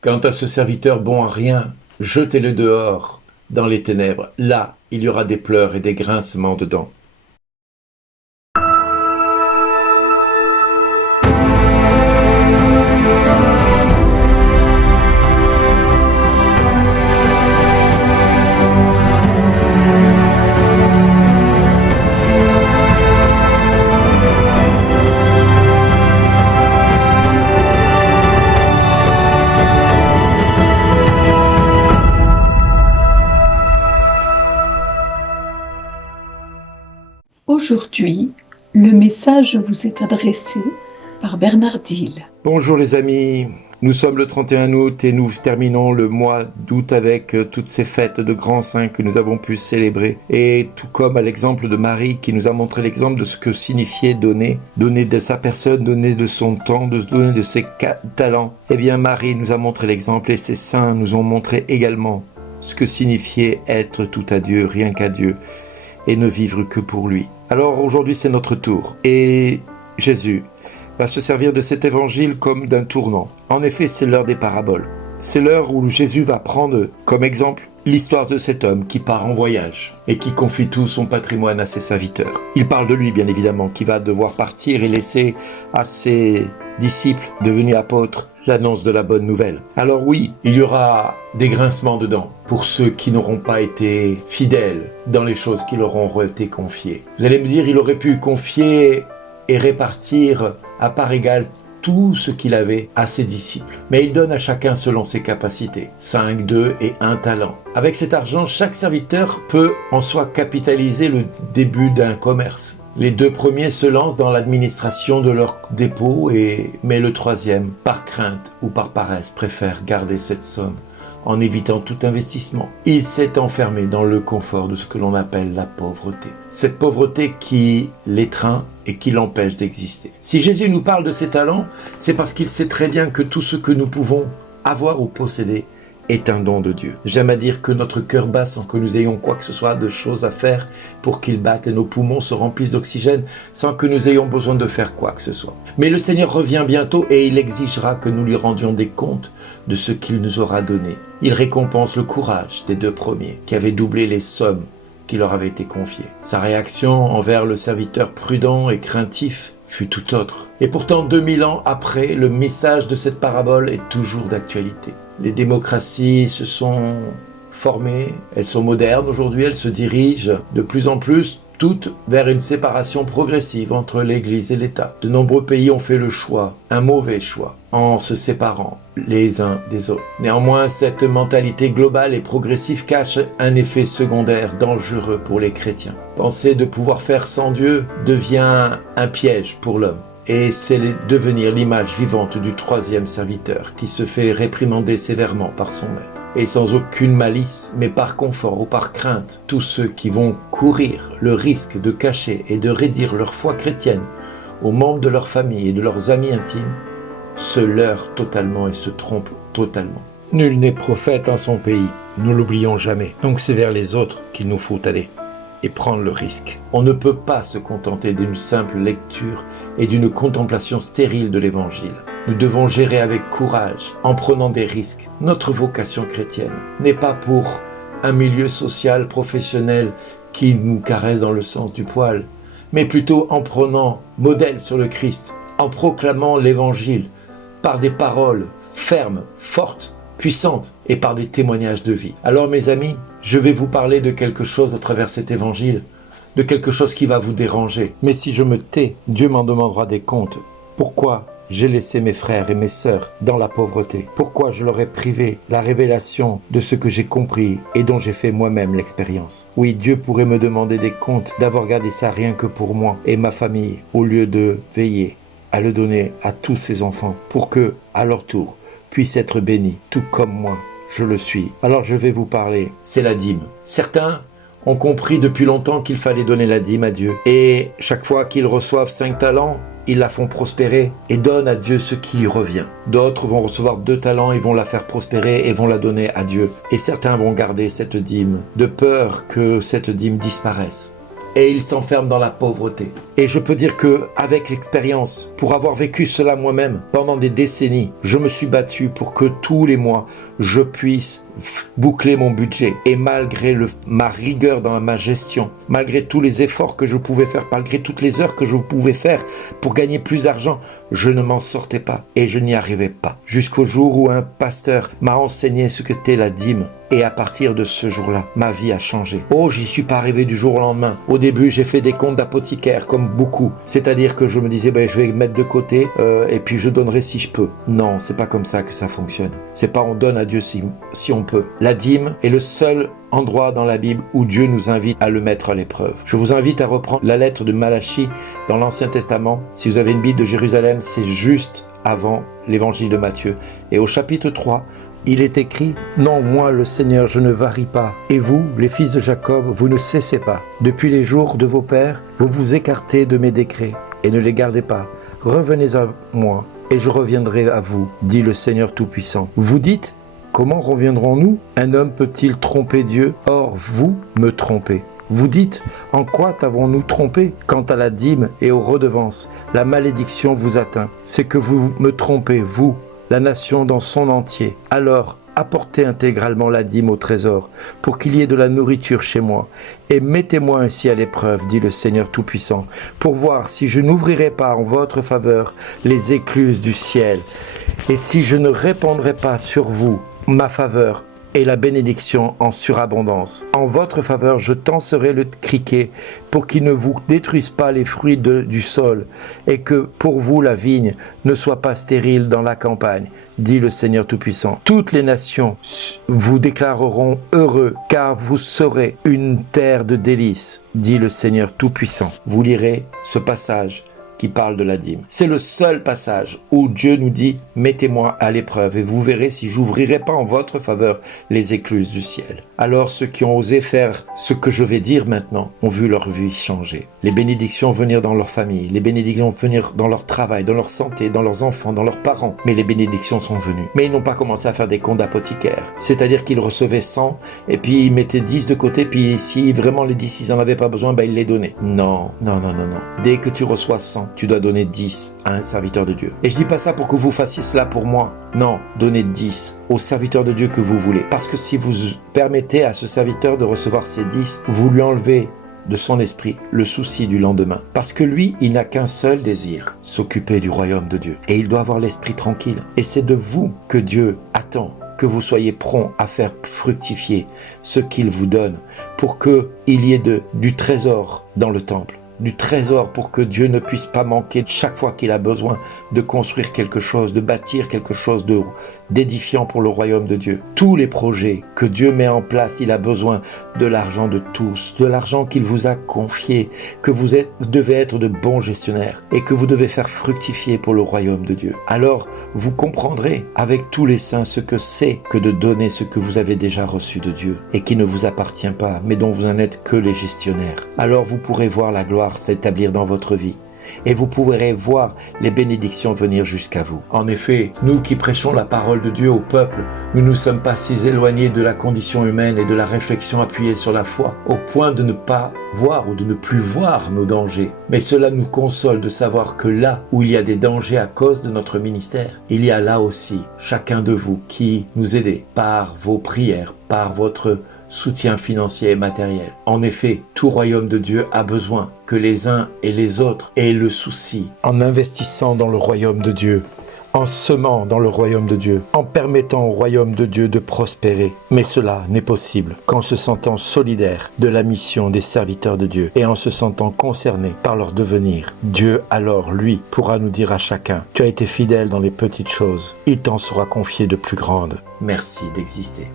Quant à ce serviteur bon à rien, jetez-le dehors, dans les ténèbres. Là, il y aura des pleurs et des grincements de dents. Aujourd'hui, le message vous est adressé par Bernard Dille. Bonjour les amis, nous sommes le 31 août et nous terminons le mois d'août avec toutes ces fêtes de grands saints que nous avons pu célébrer. Et tout comme à l'exemple de Marie qui nous a montré l'exemple de ce que signifiait donner de sa personne, donner de son temps, donner de ses talents. Eh bien Marie nous a montré l'exemple et ces saints nous ont montré également ce que signifiait être tout à Dieu, rien qu'à Dieu, et ne vivre que pour lui. Alors aujourd'hui c'est notre tour et Jésus va se servir de cet évangile comme d'un tournant. En effet, c'est l'heure des paraboles. C'est l'heure où Jésus va prendre comme exemple l'histoire de cet homme qui part en voyage et qui confie tout son patrimoine à ses serviteurs. Il parle de lui, bien évidemment, qui va devoir partir et laisser à ses disciples devenus apôtres l'annonce de la bonne nouvelle. Alors oui, il y aura des grincements de dents pour ceux qui n'auront pas été fidèles dans les choses qui leur auront été confiées. Vous allez me dire, il aurait pu confier et répartir à part égale tout ce qu'il avait à ses disciples. Mais il donne à chacun selon ses capacités, 5, 2 et 1 talent. Avec cet argent, chaque serviteur peut en soi capitaliser le début d'un commerce. Les 2 premiers se lancent dans l'administration de leur dépôt, mais le 3e, par crainte ou par paresse, préfère garder cette somme en évitant tout investissement. Il s'est enfermé dans le confort de ce que l'on appelle la pauvreté. Cette pauvreté qui l'étreint et qui l'empêche d'exister. Si Jésus nous parle de ses talents, c'est parce qu'il sait très bien que tout ce que nous pouvons avoir ou posséder est un don de Dieu. J'aime à dire que notre cœur bat sans que nous ayons quoi que ce soit de choses à faire pour qu'il batte et nos poumons se remplissent d'oxygène sans que nous ayons besoin de faire quoi que ce soit. Mais le Seigneur revient bientôt et il exigera que nous lui rendions des comptes de ce qu'il nous aura donné. Il récompense le courage des 2 premiers qui avaient doublé les sommes qui leur avaient été confiées. Sa réaction envers le serviteur prudent et craintif fut tout autre. Et pourtant, 2000 ans après, le message de cette parabole est toujours d'actualité. Les démocraties se sont formées, elles sont modernes aujourd'hui, elles se dirigent de plus en plus toutes vers une séparation progressive entre l'Église et l'État. De nombreux pays ont fait le choix, un mauvais choix, en se séparant les uns des autres. Néanmoins, cette mentalité globale et progressive cache un effet secondaire dangereux pour les chrétiens. Penser de pouvoir faire sans Dieu devient un piège pour l'homme. Et c'est devenir l'image vivante du 3e serviteur qui se fait réprimander sévèrement par son maître. Et sans aucune malice, mais par confort ou par crainte, tous ceux qui vont courir le risque de cacher et de raidir leur foi chrétienne aux membres de leur famille et de leurs amis intimes se leurrent totalement et se trompent totalement. Nul n'est prophète en son pays, nous l'oublions jamais. Donc c'est vers les autres qu'il nous faut aller et prendre le risque. On ne peut pas se contenter d'une simple lecture et d'une contemplation stérile de l'Évangile. Nous devons gérer avec courage, en prenant des risques. Notre vocation chrétienne n'est pas pour un milieu social, professionnel qui nous caresse dans le sens du poil, mais plutôt en prenant modèle sur le Christ, en proclamant l'Évangile par des paroles fermes, fortes, puissantes et par des témoignages de vie. Alors mes amis, je vais vous parler de quelque chose à travers cet évangile, de quelque chose qui va vous déranger. Mais si je me tais, Dieu m'en demandera des comptes. Pourquoi j'ai laissé mes frères et mes sœurs dans la pauvreté? Pourquoi je leur ai privé la révélation de ce que j'ai compris et dont j'ai fait moi-même l'expérience? Oui, Dieu pourrait me demander des comptes d'avoir gardé ça rien que pour moi et ma famille, au lieu de veiller à le donner à tous ses enfants pour que, à leur tour, puissent être bénis, tout comme moi, je le suis. Alors je vais vous parler, c'est la dîme. Certains ont compris depuis longtemps qu'il fallait donner la dîme à Dieu. Et chaque fois qu'ils reçoivent 5 talents, ils la font prospérer et donnent à Dieu ce qui lui revient. D'autres vont recevoir 2 talents et vont la faire prospérer et vont la donner à Dieu. Et certains vont garder cette dîme, de peur que cette dîme disparaisse. et il s'enferme dans la pauvreté. Et je peux dire que, avec l'expérience, pour avoir vécu cela moi-même pendant des décennies, je me suis battu pour que tous les mois, je puisse boucler mon budget. Et malgré ma rigueur dans ma gestion, malgré tous les efforts que je pouvais faire, malgré toutes les heures que je pouvais faire pour gagner plus d'argent, je ne m'en sortais pas et je n'y arrivais pas. Jusqu'au jour où un pasteur m'a enseigné ce qu'était la dîme. Et à partir de ce jour-là, ma vie a changé. Oh, j'y suis pas arrivé du jour au lendemain. Au début, j'ai fait des comptes d'apothicaire, comme beaucoup. C'est-à-dire que je me disais, je vais mettre de côté et puis je donnerai si je peux. Non, c'est pas comme ça que ça fonctionne. C'est pas on donne à Dieu si on peut. La dîme est le seul endroit dans la Bible où Dieu nous invite à le mettre à l'épreuve. Je vous invite à reprendre la lettre de Malachie dans l'Ancien Testament. Si vous avez une Bible de Jérusalem, c'est juste avant l'évangile de Matthieu. Et au chapitre 3, il est écrit « Non, moi, le Seigneur, je ne varie pas. Et vous, les fils de Jacob, vous ne cessez pas. Depuis les jours de vos pères, vous vous écartez de mes décrets et ne les gardez pas. Revenez à moi et je reviendrai à vous, dit le Seigneur Tout-Puissant. Vous dites, comment reviendrons-nous? Un homme peut-il tromper Dieu? Or, vous me trompez. Vous dites, en quoi t'avons-nous trompé? Quant à la dîme et aux redevances, la malédiction vous atteint. C'est que vous me trompez, vous, la nation dans son entier. Alors, apportez intégralement la dîme au trésor, pour qu'il y ait de la nourriture chez moi. Et mettez-moi ainsi à l'épreuve, dit le Seigneur Tout-Puissant, pour voir si je n'ouvrirai pas en votre faveur les écluses du ciel, et si je ne répandrai pas sur vous ma faveur et la bénédiction en surabondance. En votre faveur, je tenserai le criquet pour qu'il ne vous détruise pas les fruits du sol et que pour vous la vigne ne soit pas stérile dans la campagne, dit le Seigneur Tout-Puissant. Toutes les nations vous déclareront heureux car vous serez une terre de délices, dit le Seigneur Tout-Puissant. Vous lirez ce passage qui parle de la dîme. C'est le seul passage où Dieu nous dit « Mettez-moi à l'épreuve et vous verrez si j'ouvrirai pas en votre faveur les écluses du ciel. » Alors ceux qui ont osé faire ce que je vais dire maintenant ont vu leur vie changer. Les bénédictions venir dans leur famille, les bénédictions venir dans leur travail, dans leur santé, dans leurs enfants, dans leurs parents. Mais les bénédictions sont venues. Mais ils n'ont pas commencé à faire des comptes d'apothicaire. C'est-à-dire qu'ils recevaient 100 et puis ils mettaient 10 de côté, puis si vraiment les 10 ils en avaient pas besoin, ils les donnaient. Non. Dès que tu reçois 100, tu dois donner 10 à un serviteur de Dieu. Et je dis pas ça pour que vous fassiez cela pour moi. Non, donnez 10 au serviteur de Dieu que vous voulez. Parce que si vous permettez à ce serviteur de recevoir ces 10, vous lui enlevez de son esprit le souci du lendemain. Parce que lui, il n'a qu'un seul désir, s'occuper du royaume de Dieu. Et il doit avoir l'esprit tranquille. Et c'est de vous que Dieu attend que vous soyez prompt à faire fructifier ce qu'il vous donne pour qu'il y ait du trésor dans le temple. Du trésor pour que Dieu ne puisse pas manquer chaque fois qu'il a besoin de construire quelque chose, de bâtir quelque chose d'édifiant pour le royaume de Dieu. Tous les projets que Dieu met en place, il a besoin de l'argent de tous, de l'argent qu'il vous a confié, que vous devez être de bons gestionnaires et que vous devez faire fructifier pour le royaume de Dieu. Alors, vous comprendrez avec tous les saints ce que c'est que de donner ce que vous avez déjà reçu de Dieu et qui ne vous appartient pas, mais dont vous n'en êtes que les gestionnaires. Alors, vous pourrez voir la gloire s'établir dans votre vie et vous pourrez voir les bénédictions venir jusqu'à vous. En effet, nous qui prêchons la parole de Dieu au peuple, nous ne sommes pas si éloignés de la condition humaine et de la réflexion appuyée sur la foi, au point de ne pas voir ou de ne plus voir nos dangers. Mais cela nous console de savoir que là où il y a des dangers à cause de notre ministère, il y a là aussi chacun de vous qui nous aidez par vos prières, par votre soutien financier et matériel. En effet, tout royaume de Dieu a besoin que les uns et les autres aient le souci. En investissant dans le royaume de Dieu, en semant dans le royaume de Dieu, en permettant au royaume de Dieu de prospérer. Mais cela n'est possible qu'en se sentant solidaire de la mission des serviteurs de Dieu et en se sentant concerné par leur devenir. Dieu alors, lui, pourra nous dire à chacun « Tu as été fidèle dans les petites choses, il t'en sera confié de plus grandes. Merci d'exister. »